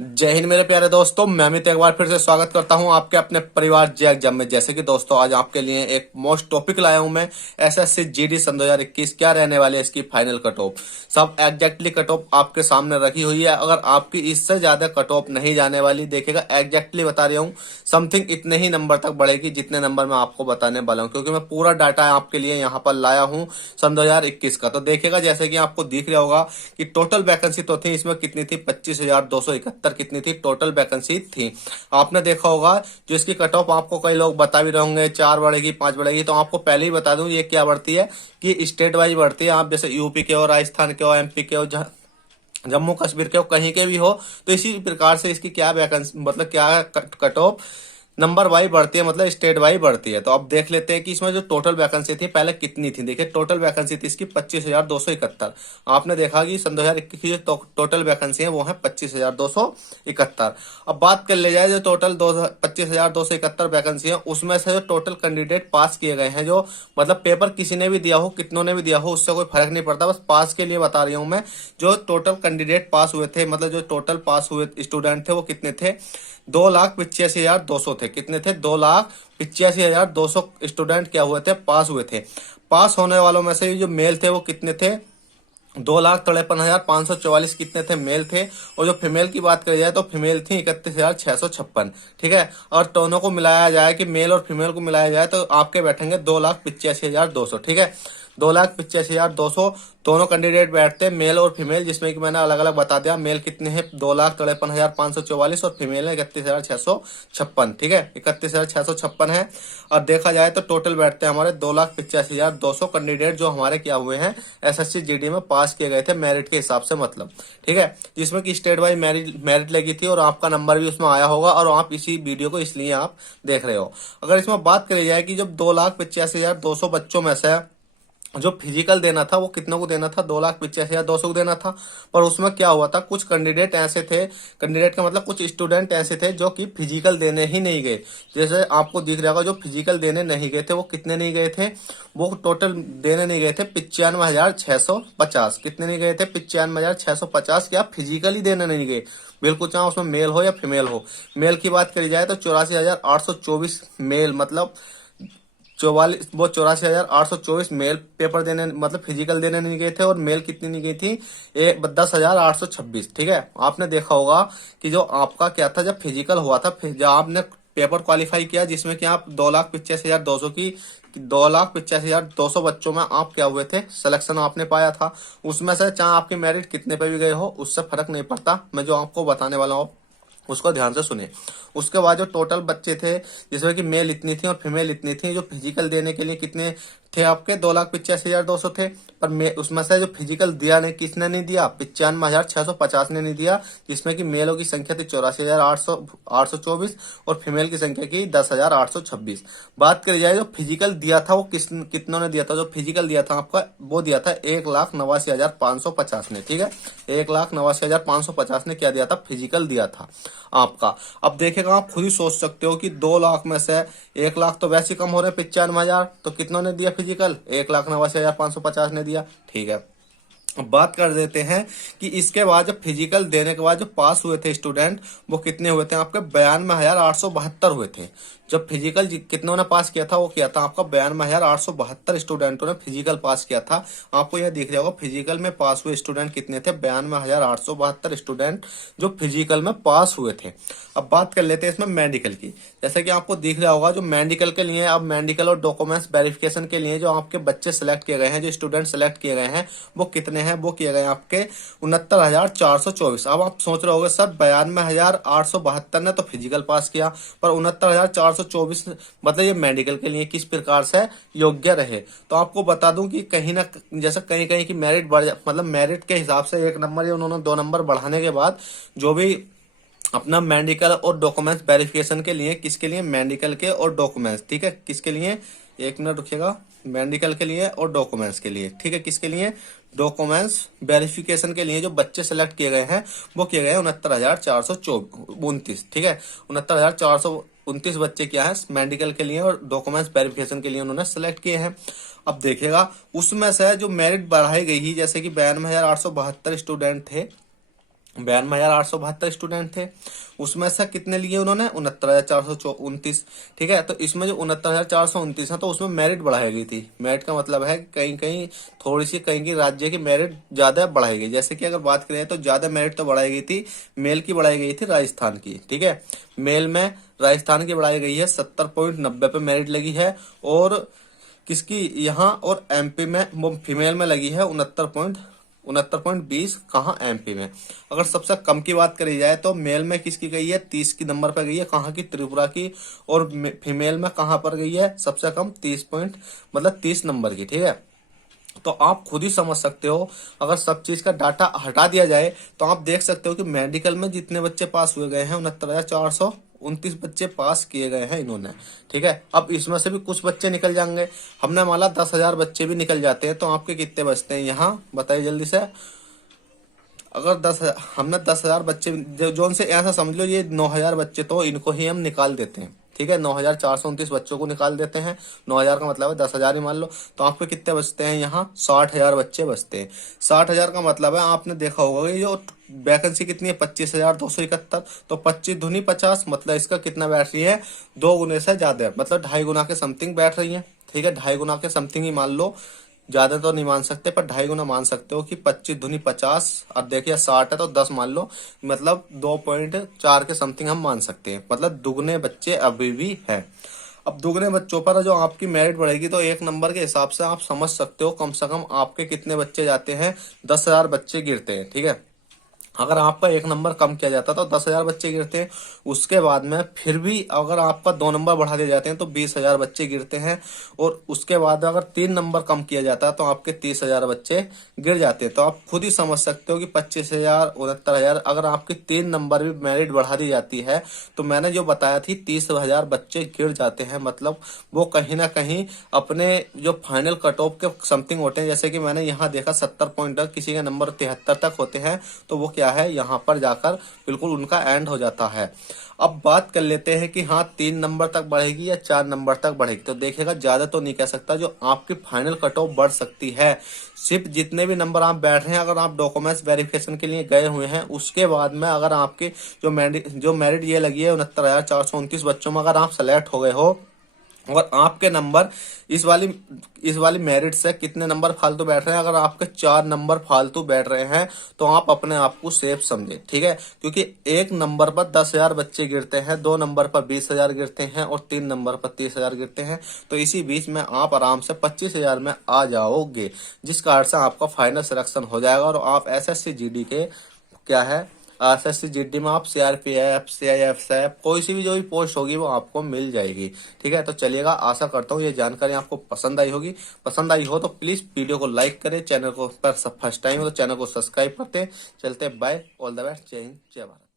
जय हिंद मेरे प्यारे दोस्तों। मैं अमित एक बार फिर से स्वागत करता हूं आपके अपने परिवार जे एग्जाम में। जैसे कि दोस्तों आज आपके लिए एक मोस्ट टॉपिक लाया हूं मैं। एसएससी जीडी सन 2021 क्या रहने वाली है इसकी फाइनल कट ऑफ। सब एग्जैक्टली कट ऑफ आपके सामने रखी हुई है। अगर आपकी इससे ज्यादा कट ऑफ नहीं जाने वाली, देखिएगा एग्जैक्टली बता रहा हूँ, समथिंग इतने ही नंबर तक बढ़ेगी जितने नंबर मैं आपको बताने वाला हूँ, क्योंकि मैं पूरा डाटा आपके लिए यहाँ पर लाया हूँ सन 2021 का। तो देखिएगा जैसे कि आपको दिख रहा होगा कि टोटल वैकेंसी तो थी इसमें कितनी थी, 25,271 कितनी थी टोटल वैकेंसी थी। आपने देखा होगा जो इसकी कट ऑफ आपको कई लोग बता भी रहे होंगे 4 बढ़ेगी 5 बढ़ेगी, तो आपको पहले ही बता दूं ये क्या बढ़ती है कि स्टेट वाइज बढ़ती है। आप जैसे यूपी के हो, राजस्थान के हो, एमपी के हो, जम्मू कश्मीर के हो, कहीं के भी हो, तो इसी प्रकार से इसकी क्या वैकेंसी मतलब क्या कट ऑफ नंबर वाइज बढ़ती है, मतलब स्टेट वाइज बढ़ती है। तो अब देख लेते हैं कि इसमें जो टोटल वैकेंसी थी पहले कितनी थी। देखिए टोटल वैकेंसी थी इसकी 25,271। आपने देखा कि सन 2021 की जो टोटल वैकेंसी है वो है 25,271। अब बात कर ले जाए जो टोटल 25,271 वैकेंसी है उसमें से जो टोटल कैंडिडेट पास किए गए हैं, जो मतलब पेपर किसी ने भी दिया हो, कितनों ने भी दिया हो, उससे कोई फर्क नहीं पड़ता, बस पास के लिए बता रही हूँ मैं। जो टोटल कैंडिडेट पास हुए थे, मतलब जो टोटल पास हुए स्टूडेंट थे वो कितने थे, 2,85,200 थे। कितने थे, 2,85,200 स्टूडेंट क्या हुए थे, पास हुए थे। पास होने वालों में से जो मेल थे वो कितने थे, 2,53,544 कितने थे, मेल थे। और जो फीमेल की बात करी जाए तो फीमेल थी 31,656। ठीक है, और दोनों को मिलाया जाए कि मेल और फीमेल को मिलाया जाए तो आपके बैठेंगे 2,85,200। ठीक है, 2,85,200 दोनों कैंडिडेट बैठते हैं, मेल और फीमेल, जिसमें कि मैंने अलग अलग बता दिया। मेल कितने हैं, 2,53,544 और फीमेल है 31,656। ठीक है, 31,656 है। और देखा जाए तो टोटल बैठते हैं हमारे 2,85,200 कैंडिडेट जो हमारे क्या हुए हैं, एसएससी जीडी में पास किए गए थे मेरिट के हिसाब से, मतलब। ठीक है, जिसमें कि स्टेट वाइज मेरिट लगी थी और आपका नंबर भी उसमें आया होगा, और आप इसी वीडियो को इसलिए आप देख रहे हो। अगर इसमें बात करी जाए कि जब 2,85,200 बच्चों में से जो फिजिकल देना था वो कितनों को देना था, 2,85,200 को देना था। पर उसमें क्या हुआ था, कुछ कैंडिडेट ऐसे थे, कैंडिडेट का मतलब कुछ स्टूडेंट ऐसे थे जो कि फिजिकल देने ही नहीं गए। जैसे आपको दिख रहा होगा जो फिजिकल देने नहीं गए थे वो कितने नहीं गए थे, वो टोटल देने नहीं गए थे 95,650। कितने नहीं गए थे, 95,650। क्या फिजिकली देने नहीं गए, बिल्कुल, चाहे उसमें मेल हो या फीमेल हो। मेल की बात करी जाए तो 84,824 मेल, मतलब 84,824 मेल पेपर देने मतलब फिजिकल देने नहीं गए थे। और मेल कितनी नहीं गई थी, 10,826। ठीक है, आपने देखा होगा कि जो आपका क्या था जब फिजिकल हुआ था, जब आपने पेपर क्वालिफाई किया जिसमें कि आप 2,85,200 की 2,85,200 बच्चों में आप क्या हुए थे, सिलेक्शन आपने पाया था। उसमें से चाहे आपके मेरिट कितने पे भी गए हो उससे फर्क नहीं पड़ता, मैं जो आपको बताने वाला हूँ उसको ध्यान से सुनिए। उसके बाद जो टोटल बच्चे थे जिसमें कि मेल इतनी थी और फीमेल इतनी थी, जो फिजिकल देने के लिए कितने थे आपके, 2,85,200 थे। पर उसमें से जो फिजिकल दिया नहीं, किसने नहीं दिया, 95,650 ने नहीं दिया, जिसमें कि मेलों की संख्या थी 84,824 और फीमेल की संख्या की 10,826। बात करी जाए जो फिजिकल दिया था वो कितनों ने दिया था, जो फिजिकल दिया था आपका वो दिया था 1,89,550 ने। ठीक है, 1,89,550 ने क्या दिया था, फिजिकल दिया था आपका। अब देखेगा आप खुद ही सोच सकते हो कि 2 लाख में से 1 लाख तो वैसे ही कम हो रहे 95,000, तो कितनों ने दिया फिजिकल, 1,89,550 ने दिया। ठीक है, अब बात कर देते हैं कि इसके बाद जब फिजिकल देने के बाद जो पास हुए थे स्टूडेंट वो कितने हुए थे आपके, 92,872 हुए थे। जब फिजिकल कितनों ने पास किया था, वो किया था आपका 92,872 स्टूडेंटों ने फिजिकल पास किया था। आपको यह दिख रहा होगा फिजिकल में पास हुए स्टूडेंट कितने थे, 92,872 स्टूडेंट जो फिजिकल में पास हुए थे। अब बात कर लेते हैं इसमें मेडिकल की। जैसे कि आपको दिख रहा होगा जो मेडिकल के लिए, अब मेडिकल और डॉक्यूमेंट्स वेरिफिकेशन के लिए जो आपके बच्चे सिलेक्ट किए गए हैं, जो स्टूडेंट सिलेक्ट किए गए हैं वो कितने हैं, वो किए गए आपके 69,424। अब आप सोच रहे होगे सर 92,872 ने तो फिजिकल पास किया, पर 69,424 मतलब ये मेडिकल के लिए किस प्रकार से योग्य रहे। तो आपको बता दूं कि कहीं ना जैसे कहीं कहीं की मेरिट बढ़ मतलब मेरिट के हिसाब से 1 नंबर या उन्होंने 2 नंबर बढ़ाने के बाद जो भी अपना मेडिकल और डॉक्यूमेंट्स वेरिफिकेशन के लिए, किसके लिए, मेडिकल के और डॉक्यूमेंट्स। ठीक है, किसके लिए, 1 मिनट रुकिएगा, मेडिकल के लिए और डॉक्यूमेंट्स के लिए। ठीक है, किसके लिए, डॉक्यूमेंट्स वेरिफिकेशन के लिए जो बच्चे सेलेक्ट किए गए हैं वो किए गए 69,429। ठीक है, 69,429 बच्चे क्या है मेडिकल के लिए और डॉक्यूमेंट्स वेरिफिकेशन के लिए उन्होंने सेलेक्ट किए हैं। अब देखिएगा उसमें से जो मेरिट बढ़ाई गई, जैसे कि 92,872 स्टूडेंट थे 92,872 स्टूडेंट थे। उसमें से कितने लिए उन्होंने? 69,429। ठीक है, तो इसमें जो 69,429 है तो उसमें मेरिट बढ़ाई गई थी। मेरिट का मतलब है कहीं कहीं थोड़ी सी कहीं की राज्य की मेरिट ज्यादा बढ़ाई गई। जैसे कि अगर बात करें तो ज्यादा मेरिट तो बढ़ाई गई थी, मेल की बढ़ाई गई थी राजस्थान की। ठीक है, मेल में राजस्थान की बढ़ाई गई है 70.90 पे मेरिट लगी है। और किसकी यहाँ और एमपी में वो फीमेल में लगी है 69.20। कहाँ? एमपी में। अगर सबसे कम की बात करी जाए तो मेल में किसकी गई है? 30 की नंबर पर गई है। कहाँ की? त्रिपुरा की। और फीमेल में कहाँ पर गई है सबसे कम? 30 पॉइंट मतलब 30 नंबर की। ठीक है, तो आप खुद ही समझ सकते हो। अगर सब चीज का डाटा हटा दिया जाए तो आप देख सकते हो कि मेडिकल में जितने बच्चे पास हुए गए हैं 69,429 बच्चे पास किए गए हैं इन्होंने। ठीक है, अब इसमें से भी कुछ बच्चे निकल जाएंगे। हमने माना 10,000 बच्चे भी निकल जाते हैं तो आपके कितने बचते हैं यहाँ बताइए जल्दी से। अगर हमने 10,000 बच्चे जो उनसे ऐसा समझ लो ये 9,000 बच्चे तो इनको ही हम निकाल देते हैं। ठीक है, 9,429 बच्चों को निकाल देते हैं। 9,000 का मतलब है 10,000 ही मान लो, तो आपके कितने बचते हैं यहाँ? 60,000 बच्चे बचते हैं। 60,000 का मतलब है आपने देखा होगा ये जो वैकेंसी कितनी है? 25,271। तो 25 दूनी 50 मतलब इसका कितना बैठ रही है? 2 गुने से ज्यादा, मतलब 2.5 गुना के समथिंग बैठ रही है। ठीक है, 2.5 गुना के समथिंग ही मान लो, ज्यादा तो नहीं मान सकते पर 2.5 गुना मान सकते हो कि 25 दूनी 50। अब देखिए 60 है तो 10 मान लो, मतलब 2.4 के समथिंग हम मान सकते हैं। मतलब दुगने बच्चे अभी भी हैं। अब दुगने बच्चों पर जो आपकी मेरिट बढ़ेगी तो एक नंबर के हिसाब से आप समझ सकते हो कम से कम आपके कितने बच्चे जाते हैं? 10,000 बच्चे गिरते हैं। ठीक है, अगर आपका एक नंबर कम किया जाता तो 10,000 बच्चे गिरते हैं। उसके बाद में फिर भी अगर आपका 2 नंबर बढ़ा दिए जाते हैं तो 20,000 बच्चे गिरते हैं। और उसके बाद अगर 3 नंबर कम किया जाता है तो आपके 30,000 बच्चे गिर जाते हैं। तो आप खुद ही समझ सकते हो कि 25,000 69,000 अगर आपकी 3 नंबर भी मेरिट बढ़ा दी जाती है तो मैंने जो बताया थी 30,000 बच्चे गिर जाते हैं। मतलब वो कहीं ना कहीं अपने जो फाइनल कट ऑफ के समथिंग होते हैं। जैसे कि मैंने यहाँ देखा 70 पॉइंट किसी के नंबर 73 तक होते हैं तो वो क्या है यहाँ पर जाकर बिल्कुल उनका एंड हो जाता है। अब बात कर लेते हैं कि हाँ 3 नंबर तक बढ़ेगी या 4 नंबर तक बढ़ेगी। तो देखिएगा ज्यादा तो नहीं कह सकता, जो आपकी फाइनल कट ऑफ बढ़ सकती है सिर्फ जितने भी नंबर आप बैठ रहे हैं। अगर आप डॉक्यूमेंट्स वेरिफिकेशन के लिए गए हुए हैं उसके बाद में अगर आपके जो मेरिट ये लगी है 69,429 बच्चों में अगर आप सेलेक्ट हो गए हो और आपके नंबर इस वाली मेरिट से कितने नंबर फालतू बैठ रहे हैं? अगर आपके 4 नंबर फालतू बैठ रहे हैं तो आप अपने आप को सेफ समझे। ठीक है, क्योंकि एक नंबर पर 10,000 बच्चे गिरते हैं, 2 नंबर पर 20,000 गिरते हैं और 3 नंबर पर 30,000 गिरते हैं। तो इसी बीच में आप आराम से 25,000 में आ जाओगे, जिस कारण से आपका फाइनल सिलेक्शन हो जाएगा और आप एसएससी जीडी के क्या है एसएससी जीडी में आप सीआरपीएफ सीआईएफ कोई सी भी जो भी पोस्ट होगी वो आपको मिल जाएगी। ठीक है, तो चलिएगा, आशा करता हूँ ये जानकारी आपको पसंद आई होगी। पसंद आई हो तो प्लीज वीडियो को लाइक करें, चैनल को पर फर्स्ट टाइम हो तो चैनल को सब्सक्राइब करते। चलते बाय, ऑल द बेस्ट, जय हिंद जय भारत।